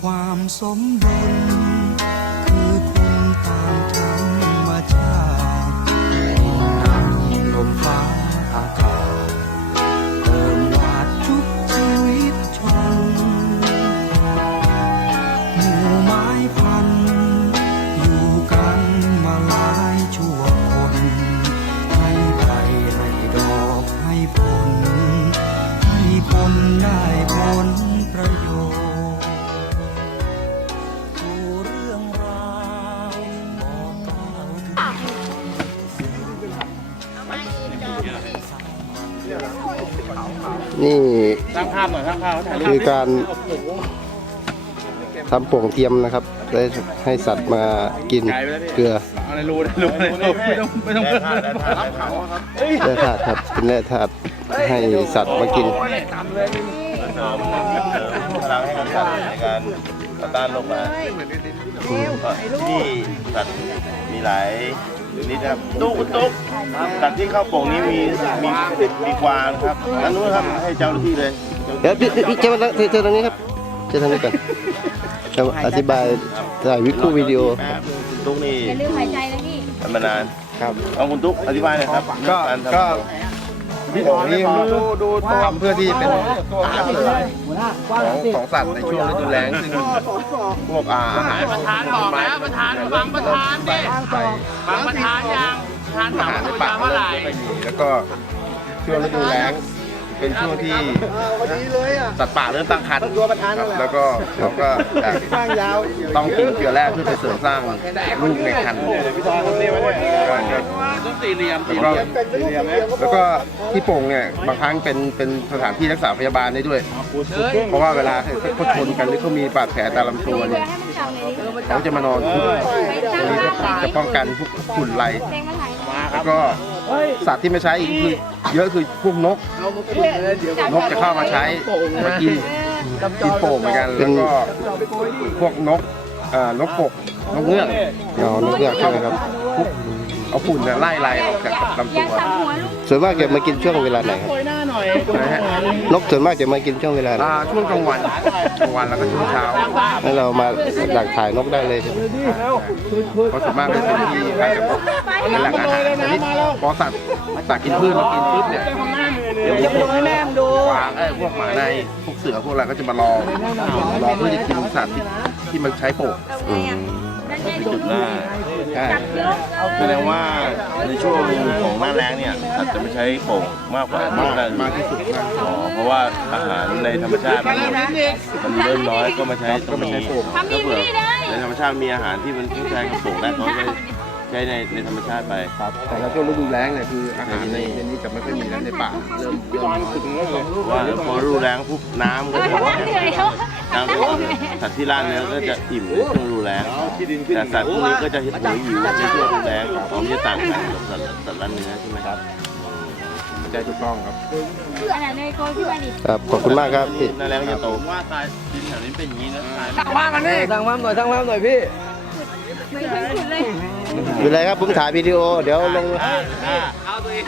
ความสมดุลคือคุณตามธรรมชาติลมฟ้าอากาศ นี่ สร้างภาพหน่อยสร้างภาพถ่ายรูปคือการ ทำโป่งเทียมนะครับ ได้ให้สัตว์มากินเกลือเอาในรูในรูในรูไม่ต้องไม่ต้องเพิ่มรับเขาครับแร่ธาตุครับเป็นแร่ธาตุให้สัตว์มากินพลังให้กับสัตว์ในการต่อต้านโรคร้ายก็ที่สัตว์มีหลายช นิดนะครับตุ๊กตุ๊กสัตว์ที่เข้าโป่งนี้มีมีมีกวางครับอันนู้นครับให้เจ้าหน้าที่เลยเดี๋ยวพี่พี่เจ้าเจอตรงนี้ครับเจอตรงนี้ก่อนจะอธิบายถ่ายวิดีโอวิดีโอครับคุณตุ๊กนี่อย่าลืมหายใจนะพี่ทำมานานครับเอาคุณตุ๊กอธิบายหน่อยครับก็ารทำก็ พี่โอ๋นี่ดูดูทำเพื่อที่เป็นอาหารเสริมของของสัตว์ในช่วงฤดูแล้งซึ่งพวกอาอาหารประธานบอกแล้วประธานฟังประธานดิไปฟังประธานยังประธานถาอามหารในตัวป่าเมื่อไหร่ไม่มีแล้วก็ช่วงฤดูแล้งเป็นช่วงที่สัตว์ป่าเริ่มตั้งครรภ์ครับแล้วก็เขาก็จะต้องกินเกลือแร่เพื่อไปเสริมสร้างลูกในครรภ์ ก็จะต้องสี่เหลี่ยมแล้วก็แล้วก็ที่โป่งเนี่ยบางครั้งเป็นเป็นสถานที่รักษาพยาบาลได้ด้วย เพราะว่าเวลาเขาชนกันหรือเขามีบาดแผลตามลำตัวเนี่ยให้มันจำเลยดิเขาจะมานอนคุกตรงนี้จะป้องกันพวกฝุ่นไรเต็งมาถ่ายแล้วก็สัตว์ที่ไม่ใช้อีกคือเยอะคือพวกนกนกจะเข้ามาใช้มากินกินโป่งเหมือนกันแล้วก็พวกนกเอ่อนกกกนกเงือกเอานกเงือกใช่ไหมครับ เอาฝุ่นเนี่ยไล่ไล่ออกจากลำยัตังวสับหัวลูกส่วนมากจะมากินช่วงเวลาไหนครับนะฮะนกส่วนมากจะมากินช่วงเวลาไหนอ่าช่วงกลางวันกลางวันแล้วก็ช่วงเช้าให้เรามาดักถ่ายนกได้เลยใช่ไหมเพราะส่วนมากเป็นคนที่ไปกับเป็นแหล่งอาหารชนิดพอสัตว์สัตว์กินพืชเรากินปุ๊บเนี่ยเดี๋ยวพวกกวางเอ้ยพวกหมาในพวกเสือพวกอะไรก็จะมารอรอเพื่อจะกินสัตว์ที่ที่มันใช้โป่ง อืมนั่นไงจุดหน้าใช่แสดงว่าในช่วงของหน้าแล้งเนี่ยสัตว์จะไม่ใช้โป่งมากกว่าหน้าแล้งมากที่สุดมากอ๋อเพราะว่าอาหารในธรรมชาติมันมันเริ่มน้อยก็มาใช้ตรงนี้ทำดีถ้าเผื่อไม่ได้ในธรรมชาติมีอาหารที่มันต้องใช้กระโป่งแล้วเขาใช้ ใช้ในในธรรมชาติไป ครับแต่ละช่วงฤดูแล้งเนี่ยคืออาหารในในนี้จะไม่ค่อยมีแล้วในป่าเริ่มเริ่มน้อยว่าพอฤดูแล้งปุ๊บน้ำก็เออจะทำได้เลยแล้วน้ำก็สัตว์ที่ล่าเนื้อก็จะอิ่มในช่วงฤดูแล้งแต่สัตว์พวกนี้ก็จะหิวหิวในช่วงฤดูแล้งของจะต่างกันกับสัตว์สัตว์ล่าเนื้อใช่ไหมครับใจถูกต้องครับคืออันไหนในโกขึ้นมาดิครับขอบคุณมากครับพี่หน้าแล้งก็จะโตว่าตายดินแถวนี้เป็นอย่างนี้นะตายตั้งว่ามันนี่ตั้งว่าหน่อยตั้งว่าหน่อยพี่ไม่เคยขุดเลย อยู่ไรครับผมถ่ายวิดีโอ เดี๋ยวลงเอาตัวเอง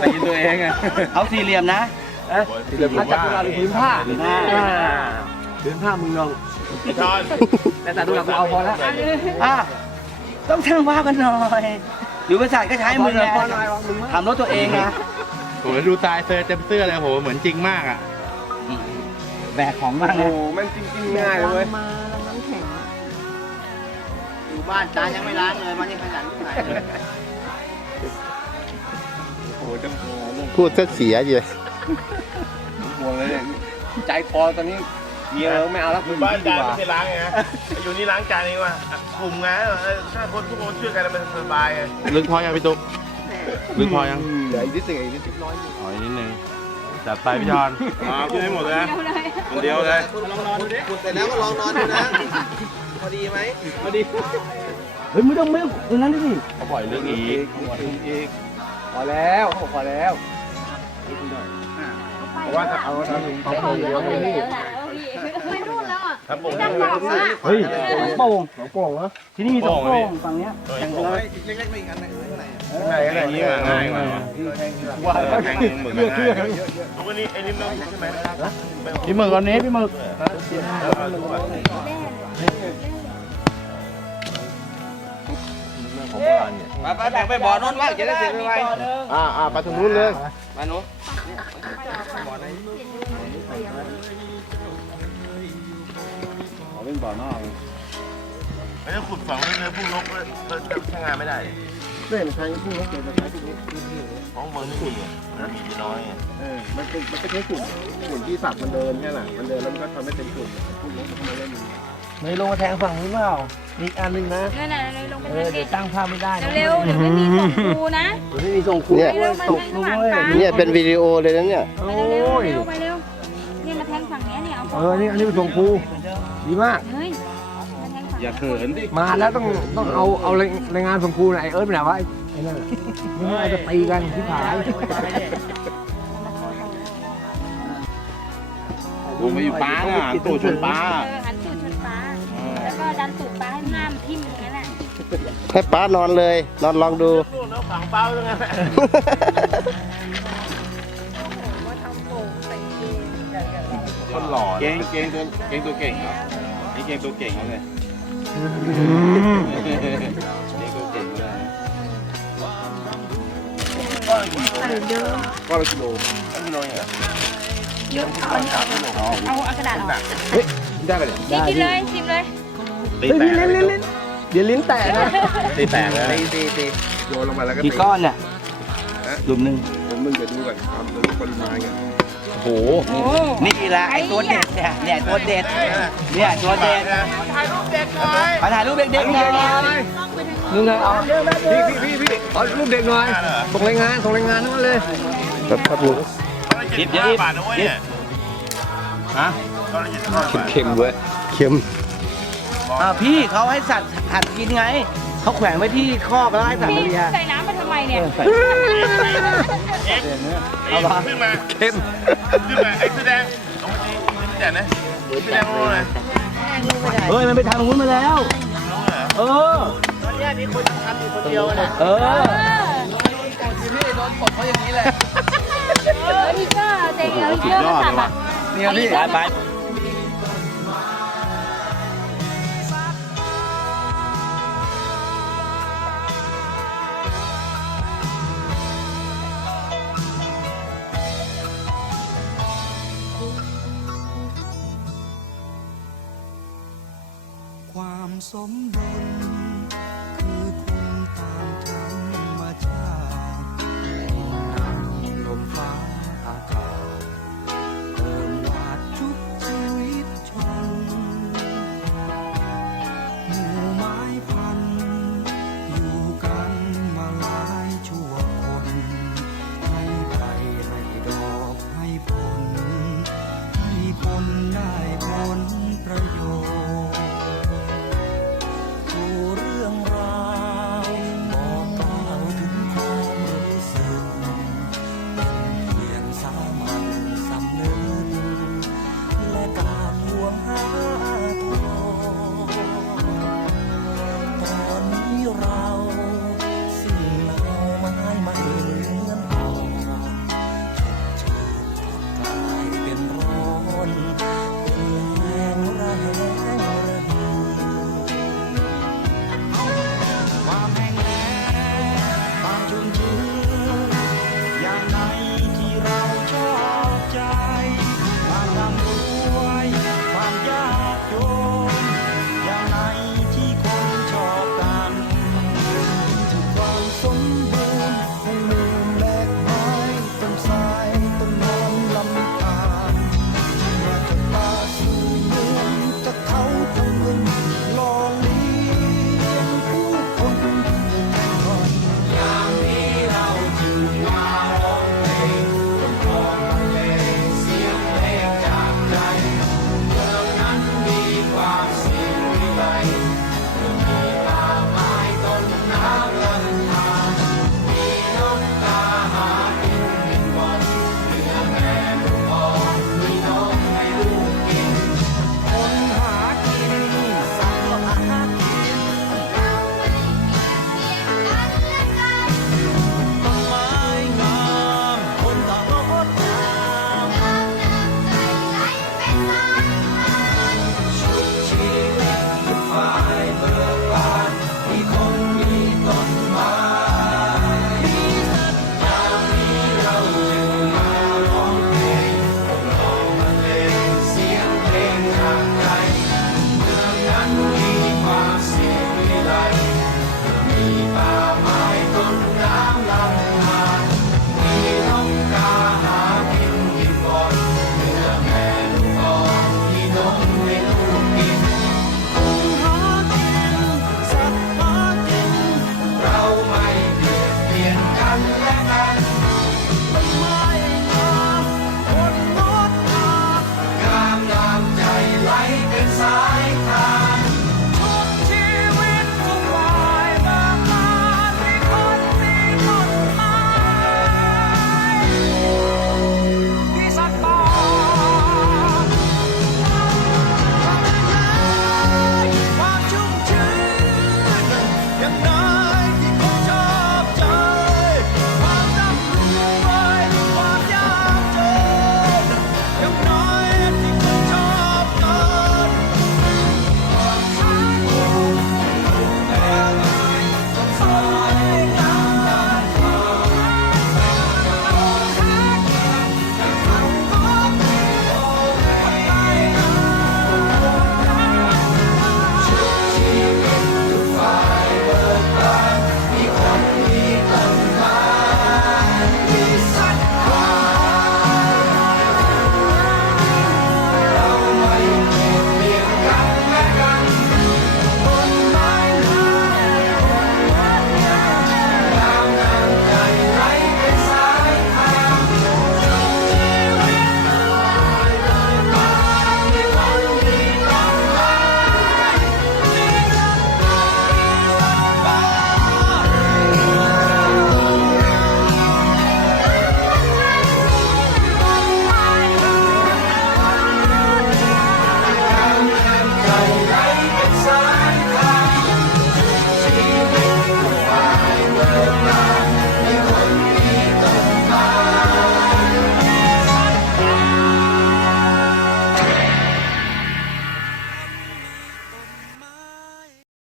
ไปกินตัวเองอะเอาสี่เหลี่ยมนะเอ๊ะมาจับตุลาหรือพื้นผ้าอ่าพื้นผ้ามึงลองแต่แต่ตุลากูเอาพอแล้วอะต้องช่างว่ากันหน่อยหรือบริษัทก็ใช้มึงไงทำรถตัวเองนะโอ้ยดูตายเซอร์เต็มเสื้อเลยโหเหมือนจริงมากอะแบกของมากเลโอ้ยมันจริงๆง่ายเลยเว้ยอยู่ บ้านจานยังไม่ล้างเลยมันยังขยันที่ไหนโอ้โหจะโอ้โหพูดซะเสียอยู่ห่วงเลยเนี่ยใจคอตอนนี้เมียไม่เอาแล้วอยู่บ้านจานไม่ใช่ล้างไงนะอยู่นี่ล้างจานเองว่ะกลุ่มไงเออถ้าคนทุกคนช่วยกันมันสบายไงลึกพอยังพี่ตุ๊กลึกพอยังเดี๋ยวอีกนิดหนึงอีกนิดหนึงอ๋ออีกนิดนึงจัดไปพี่จอนอ่ากินให้หมดเลยนะเดี๋ยวเลยคนเดียวเลยเสร็จแล้วก็ลองนอนดูนะพ อดีไหมเฮ้ยไม่ต้องไม่ต้องนั้นดิเขาปล่อยลึกอีกพอแล้วพอแล้วเพราะว่าถ้าเอาถ้าถึงเขาโป่งเดี๋ยวเลยไม่นู่นแล้วอะครับผมไม่จำบอกอะเฮ้ยสองโป่งสองโป่งเหรอที่นี่มีสองโป่งฝั่งเนี้ยแข่งเลยเล็กๆไม่อีกอันหนึงข้างในง่ายง่ายง่ายง่ายง่ายว่าแข่งหมึกง่ายทุกวันนี้ไอ้นี่มันใช่ไหมพี่หมึกอันนี้พี่หมึกไไปแบ่งไปบ่อนนท์ว่าจะได้เสร็จไวอ่าอ่าไปตรงนู้นเลยมาหนูไม่ต้องขุดฝังเนื้อพวกนกเลยใช้งานไม่ได้เล่นใช้พวกนี้เกิดมาใช้พวกนี้ของเมืองไม่มีมีน้อยเออมันเป็นมันก็ใช้กลุ่มกลุ่มที่สัตว์มันเดินแค่น่ะมันเดินแล้วมันก็ทำให้เป็นกลุ่มพวกนี้มันก็มาเล่นไม่ลงมาแทงฝั่งนู้นเปล่า มีอีกอันหนึงนะ นั่นน่ะเลยลงไปเออเดี๋ยวตั้งภาพไม่ได้นะเร็วๆเดี๋ยวไม่มีส่งครูนะ เดี๋ยวไม่มีส่งครูเนี่ยเร็วๆมาตกแทงด้ข้างวหลังยป้าเนี่ยเป็นวิดีโอเลยนะเนี่ย โอ้ไปเร็วยเร็วไปเร็วเนี่ยมาแทงฝั่งเนี้ยเนี่ยเอาเออ นี่อันนี้เป็นส่งครูดีมาก เฮ้ยมาแทงฝั่งอย่าเขินดิมาแล้วต้องต้องเอาเอารายงานส่งครูนะไอเอิร์ธไปไหนวะไอ้ไอ้นั่นน่ะไม่งั้นอาจจะตีกันที่ผายดูมาอยู่ป้าน่ะตัวชนป้า เออ ให้ป้านอนเลย นอนลองดูพวกนกฝังเป้าตรงนั้นคนหล่อเก่งเก่งตัวเก่งตัวเก่งครับนี่เก่งตัวเก่งเลยเก่งตัวเก่งเลยก็ละกิโลไม่น้อยอะเยอะเอาอันนี้ออกเลยเอาเอากระดาษออกได้ไปเลยกินเลยชิมเลย ตีแตกเลย เดี๋ยวลิ้นแตกนะตีแตกเลยตีตีตีโยนลงมาแล้วก็กี่ก้อนเนี่ยหลุมหนึ่งผมมึงจะดูก่อนความรู้ปริมาณกันโอ้โห นี่แหละไอ้ตัวเด็ดเนี่ยเนี่ยตัวเด็ดเนี่ยตัวเด็ดถ่ายรูปเด็กหน่อยมาถ่ายรูปเด็กๆหน่อยนึงไงเอาพี่พี่พี่พี่เอารูปเด็กหน่อยส่งรายงานส่งรายงานทั้งนั้นเลยครับครับผมคิดเยอะบาทนะเว้ยเนี่ยฮะตอนละยี่สิบห้าบาทเค็มด้วยเค็ม อ่าพี่เขาให้สัตว์หัดกินไง เขาแขวนไว้ที่คอกแล้วให้สัตว์พี่มาเลียใส่น้ำไปทำไมเนี่ยเอ็มเอ็มขึ้นมาเค็มขึ้นมาไอ้เสื้อแดงเอามาตีเสื้อแดงนะเสื้อแดงลงเลยเฮ้ยมันไปทางนู้นมาแล้ว เออตอนนี้มีคนทำอยู่คนเดียวนะเออเออเอออีกก็เด็กเอาเยอะมาสับอะเนี่ยพี่ไปไป สมดุล